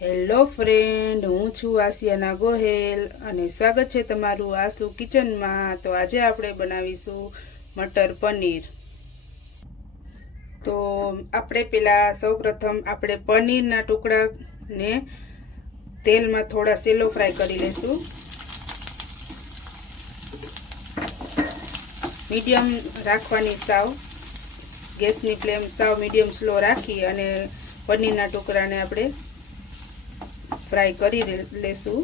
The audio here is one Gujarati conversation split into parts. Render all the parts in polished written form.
હેલો ફ્રેન્ડ, હું છું આસિયાના ગોહેલ અને સ્વાગત છે તમારું આસુ કિચનમાં। તો આજે આપણે બનાવીશું મટર પનીર। તો આપણે પહેલાં સૌપ્રથમ આપણે પનીરના ટુકડાને તેલમાં થોડા સેલો ફ્રાય કરી લઈશું। મીડિયમ રાખવાની, સાવ ગેસની ફ્લેમ સાવ મીડિયમ સ્લો રાખી અને પનીરના ટુકડાને આપણે ફ્રાય કરી લેશું।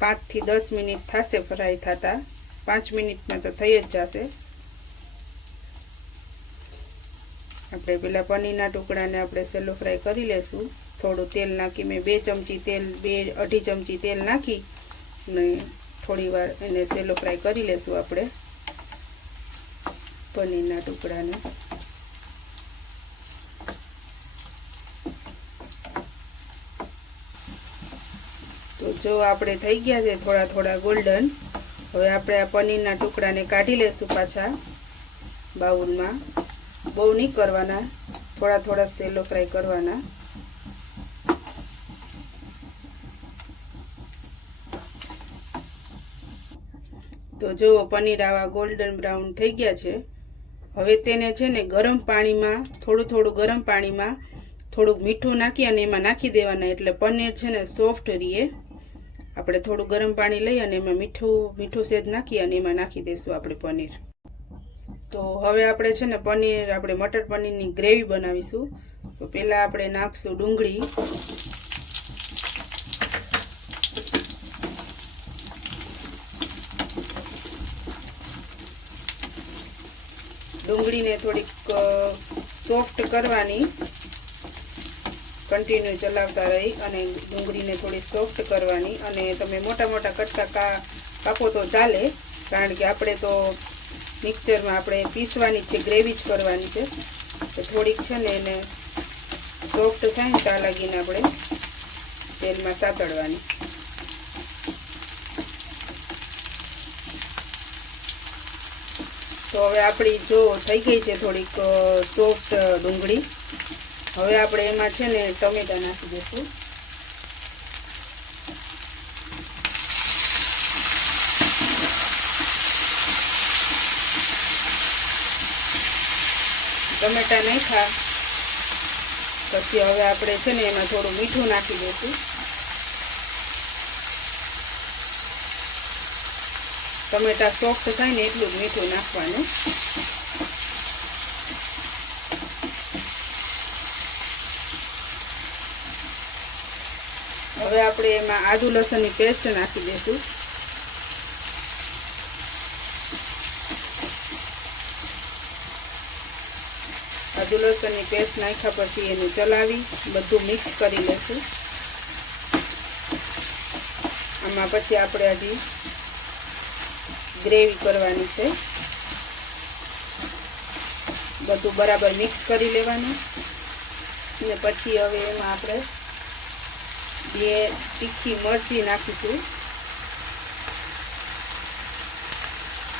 5 થી 10 મિનિટ થશે ફ્રાય થતા, 5 મિનિટમાં તો થઈ જ જશે। આપણે પેલા પનીરના ટુકડાને આપણે સેલો ફ્રાય કરી લેશું। થોડું તેલ નાખી, મેં 2 ચમચી તેલ, 2-2.5 ચમચી તેલ નાખી ને થોડી વાર એને સેલો ફ્રાય કરી લેશું આપણે પનીરના ટુકડાને। તો જો આપણે થઈ ગયા છે થોડા થોડા ગોલ્ડન। હવે આપણે આ પનીરના ટુકડાને કાઢી લેશું પાછા બાઉલમાં। બહુ નહીં કરવાના, થોડા થોડા સેલો ફ્રાય કરવાના। તો જો પનીર આવા ગોલ્ડન બ્રાઉન થઈ ગયા છે। હવે તેને છે ને ગરમ પાણીમાં, થોડું ગરમ પાણીમાં થોડુંક મીઠું નાખી અને એમાં નાખી દેવાના, એટલે પનીર છે ને સોફ્ટ રહે। આપણે થોડું ગરમ પાણી લઈ અને એમાં મીઠું સેજ નાખી અને એમાં નાખી દઈશું આપણે પનીર। તો હવે આપણે છે ને આપણે મટર પનીરની ગ્રેવી બનાવીશું। તો પહેલાં આપણે નાખશું ડુંગળી, ડુંગળીને થોડીક સોફ્ટ કરવાની, કન્ટિન્યુ ચલાવતા રહી અને ડુંગળીને થોડી સોફ્ટ કરવાની। અને તમે મોટા મોટા કટકા કાપો તો ચાલે, કારણ કે આપણે તો મિક્સચરમાં આપણે પીસવાની છે, ગ્રેવી જ કરવાની છે। તો થોડીક છે ને એને સોફ્ટ થાય ને ત્યાં લાગીને આપણે તેલમાં સાતળવાની। તો હવે આપણી જો થઈ ગઈ છે થોડીક સોફ્ટ ડુંગળી। હવે આપણે એમાં છે ને ટમેટા નાખી દઈશું। ટમેટા નાખ્યા પછી હવે આપણે છે ને એમાં થોડું મીઠું નાખી દઈશું। ટમેટા સોફ્ટ થાય ને એટલું જ મીઠું નાખવાનું। હવે આપણે એમાં આદુ લસણની પેસ્ટ નાખી દઈશું। આદુ લસણની પેસ્ટ નાખ્યા પછી એનું ચલાવી બધું મિક્સ કરી લઈશું। આમાં પછી આપણે હજી ગ્રેવી કરવાની છે, બધું બરાબર મિક્સ કરી લેવાનું। અને પછી હવે એમાં આપણે 2 તીખી મરચી નાખીશું।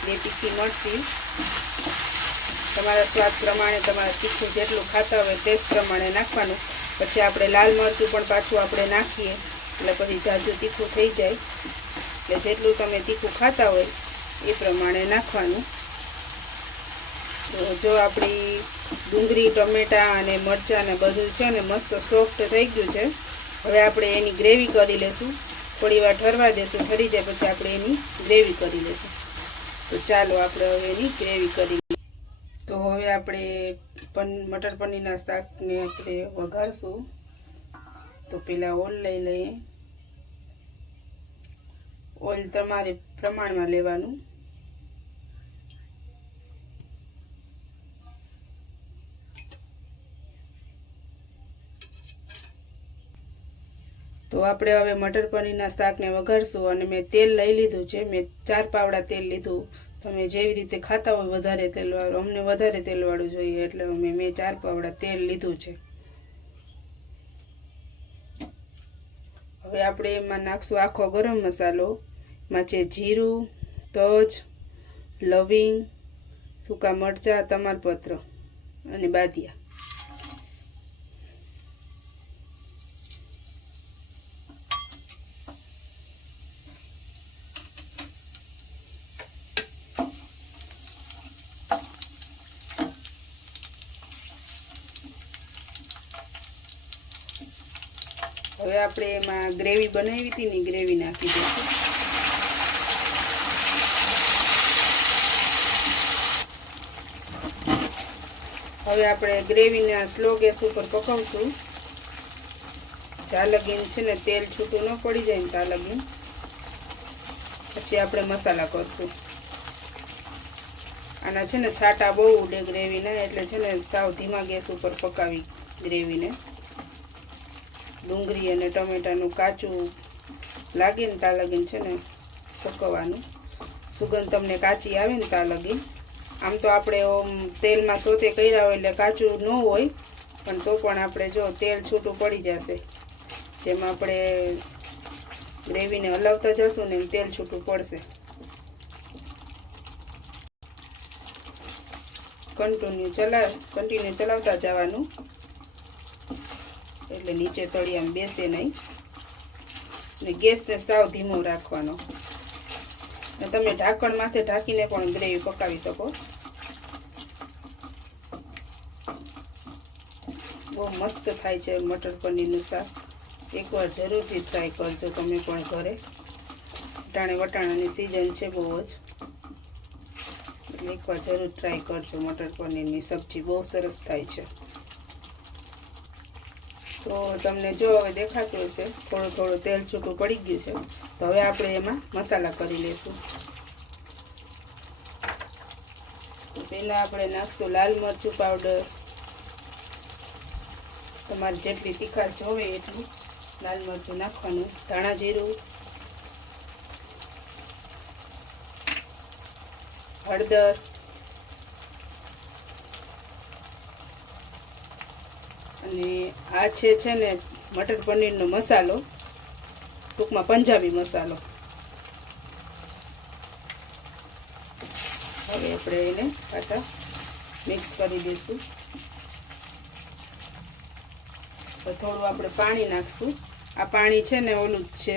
2 તીખી મરચી તમારા સ્વાદ પ્રમાણે, તમારે તીખું જેટલું ખાતા હોય તે પ્રમાણે નાખવાનું। પછી આપણે લાલ મરચું પણ પાછું આપણે નાખીએ એટલે પછી જાજુ તીખું થઈ જાય, એટલે જેટલું તમે તીખું ખાતા હોય એ પ્રમાણે નાખવાનું। તો જો આપણી ડુંગળી, ટમેટા અને મરચાં ને બધું છે ને મસ્ત સોફ્ટ થઈ ગયું છે। હવે આપણે એની ગ્રેવી કરી લેશું, થોડી વાર ઠરવા દેશું, ઠરી જાય પછી આપણે એની ગ્રેવી કરી લેશું। તો ચાલો આપણે હવે એની ગ્રેવી કરી લઈએ। તો હવે આપણે મટર પનીરના શાકને આપણે વઘારશું। તો પહેલાં ઓઇલ લઈ લઈએ। ઓઇલ તમારે પ્રમાણમાં લેવાનું। તો આપણે હવે મટર પનીરના શાકને વઘારશું અને મેં તેલ લઈ લીધું છે, મેં 4 પાવડા તેલ લીધું। તમે જેવી રીતે ખાતા હોય વધારે તેલવાળું, અમને વધારે તેલવાળું જોઈએ એટલે મેં 4 પાવડા તેલ લીધું છે। હવે આપણે એમાં નાખશું આખો ગરમ મસાલો, એમાં છે જીરું, તજ, લવિંગ, સૂકા મરચાં, તમાલપત્ર અને બાદિયા. હવે આપણે એમાં ગ્રેવી બનાવી હતી ને ગ્રેવી નાખી દઈશું. હવે આપણે ગ્રેવીને સ્લો ગેસ ઉપર પકાવશું. જ્યાં લગીન છે ને તેલ છૂટું ન પડી જાય ને ત્યાં લગીન. પછી આપણે મસાલા કરશું. આના છે ને છાટા બહુ ઉડે ગ્રેવીના, એટલે છે ને સાવ ધીમા ગેસ ઉપર પકાવી ગ્રેવીને. ડુંગળી અને ટમેટાનું કાચું લાગે ને ત્યાં લગીને છે ને પકવવાનું. સુગંધ તમને કાચી આવે ને ત્યાં લગીન. આમ તો આપણે તેલમાં સોતે કર્યા હોય એટલે કાચું ન હોય, પણ તો પણ આપણે જો તેલ છૂટું પડી જશે. જેમ આપણે ગ્રેવીને હલાવતા જશું ને તેલ છૂટું પડશે. કન્ટિન્યુ ચલાવતા જવાનું, એટલે નીચે તળિયામાં બેસે નહીં. ને ગેસને સાવ ધીમો રાખવાનો. ને તમે ઢાંકણ માથે ઢાંકીને પણ ગ્રેવી પકાવી શકો. બહુ મસ્ત થાય છે મટર પનીરનું શાક. એકવાર જરૂરથી ટ્રાય કરજો તમે પણ ઘરે. વટાણાની સિઝન છે બહુ જ, એટલે એકવાર જરૂર ટ્રાય કરજો. મટર પનીરની સબ્જી બહુ સરસ થાય છે. તો તમને જો હવે દેખાતું હશે થોડું થોડું તેલ છૂટું પડી ગયું છે. તો હવે આપણે એમાં મસાલા કરી લઈશું. તો પહેલાં આપણે નાખશું લાલ મરચું પાવડર. તમારે જેટલી તીખાશ જોવે એટલું લાલ મરચું નાખવાનું. ધાણા જીરું, હળદર, અને આ છે ને મટર પનીરનો મસાલો, ટૂંકમાં પંજાબી મસાલો. હવે આપણે એને પાછા મિક્સ કરી દઈશું. તો થોડું આપણે પાણી નાખશું. આ પાણી છે ને ઓલું જ છે,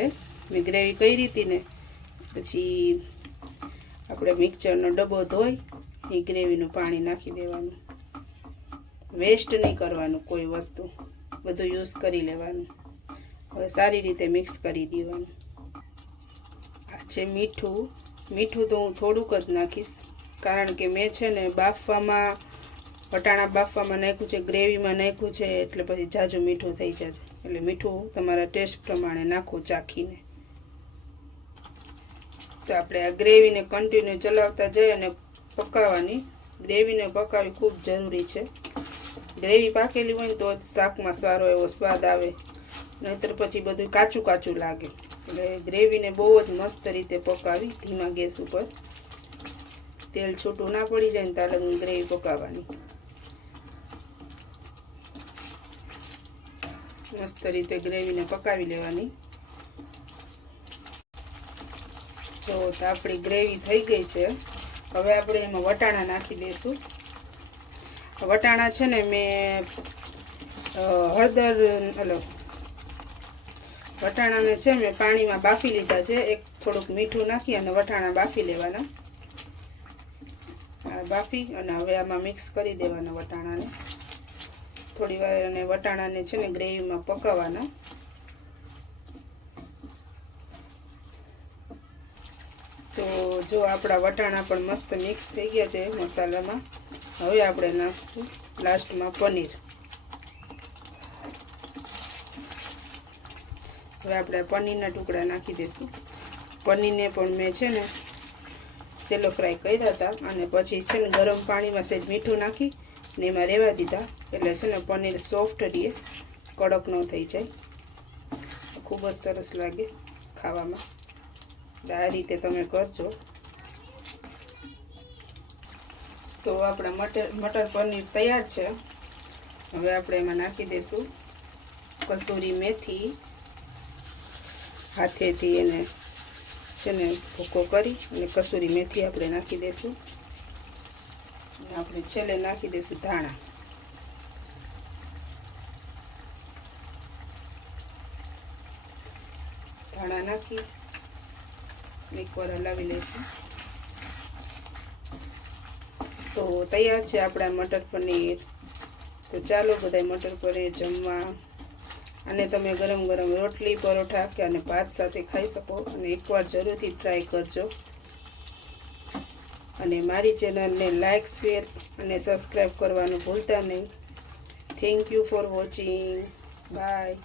મેં ગ્રેવી કરી હતી ને, પછી આપણે મિક્સરનો ડબ્બો ધોઈ એ ગ્રેવીનું પાણી નાખી દેવાનું. વેસ્ટ નહીં કરવાનું કોઈ વસ્તુ, બધું યુઝ કરી લેવાનું. હવે સારી રીતે મિક્સ કરી દેવાનું. આ છે મીઠું. મીઠું તો હું થોડુંક જ નાખીશ, કારણ કે મેં છે ને બાફવામાં, વટાણા બાફવામાં નાખ્યું છે, ગ્રેવીમાં નાખ્યું છે, એટલે પછી ઝાઝું મીઠું થઈ જશે. એટલે મીઠું તમારા ટેસ્ટ પ્રમાણે નાખો ચાખીને. તો આપણે આ ગ્રેવીને કન્ટિન્યુ ચલાવતા જઈએ અને પકાવવાની. ગ્રેવીને પકાવવી ખૂબ જરૂરી છે. ગ્રેવી પાકેલી હોય ને તો શાકમાં સારો એવો સ્વાદ આવે, નહીંતર પછી બધું કાચું કાચું લાગે. એટલે ગ્રેવીને બહુ જ મસ્ત રીતે પકાવી ધીમા ગેસ ઉપર. તેલ છૂટું ના પડી જાય ને ત્યારે ગ્રેવી પકાવવાની. મસ્ત રીતે ગ્રેવીને પકાવી લેવાની. તો આપણી ગ્રેવી થઈ ગઈ છે. હવે આપણે એમાં વટાણા નાખી દઈશું. વટાણા છે ને મેં વટાણાને છે મેં પાણીમાં બાફી લીધા છે. એક થોડુંક મીઠું નાખી અને વટાણા બાફી લેવાના. બાફી અને હવે આમાં મિક્સ કરી દેવાના વટાણાને. થોડી વાર અને વટાણાને છે ને ગ્રેવીમાં પકાવવાના. તો જો આપણા વટાણા પણ મસ્ત મિક્સ થઈ ગયા છે મસાલામાં. હવે આપણે નાખશું લાસ્ટમાં પનીર. હવે આપણે પનીરના ટુકડા નાખી દઈશું. પનીરને પણ મેં છે ને સેલો ફ્રાય કર્યા હતા, અને પછી છે ને ગરમ પાણીમાં સહેજ મીઠું નાખી ને એમાં રહેવા દીધા. એટલે છે ને પનીર સોફ્ટ રહે, કડક ન થઈ જાય. ખૂબ જ સરસ લાગે ખાવામાં. આ રીતે તમે કરજો. તો આપણા મટર પનીર તૈયાર છે. હવે આપણે એમાં નાખી દઈશું કસૂરી મેથી. હાથેથી એને છે ને ભૂકો કરી અને કસૂરી મેથી આપણે નાખી દઈશું. આપણે છેલ્લે નાખી દઈશું ધાણા. ધાણા નાખી એકવાર હલાવી લઈશું. તો તૈયાર છે આપણા મટર પનીર. તો ચાલો બધા મટર પનીર જમવા. અને તમે ગરમ ગરમ રોટલી પરોઠા કે અને ભાત સાથે ખાઈ શકો. અને એકવાર જરૂરથી ટ્રાય કરજો. અને મારી ચેનલને લાઈક, શેર અને સબસ્ક્રાઈબ કરવાનું ભૂલતા નહીં. Thank you for watching. By.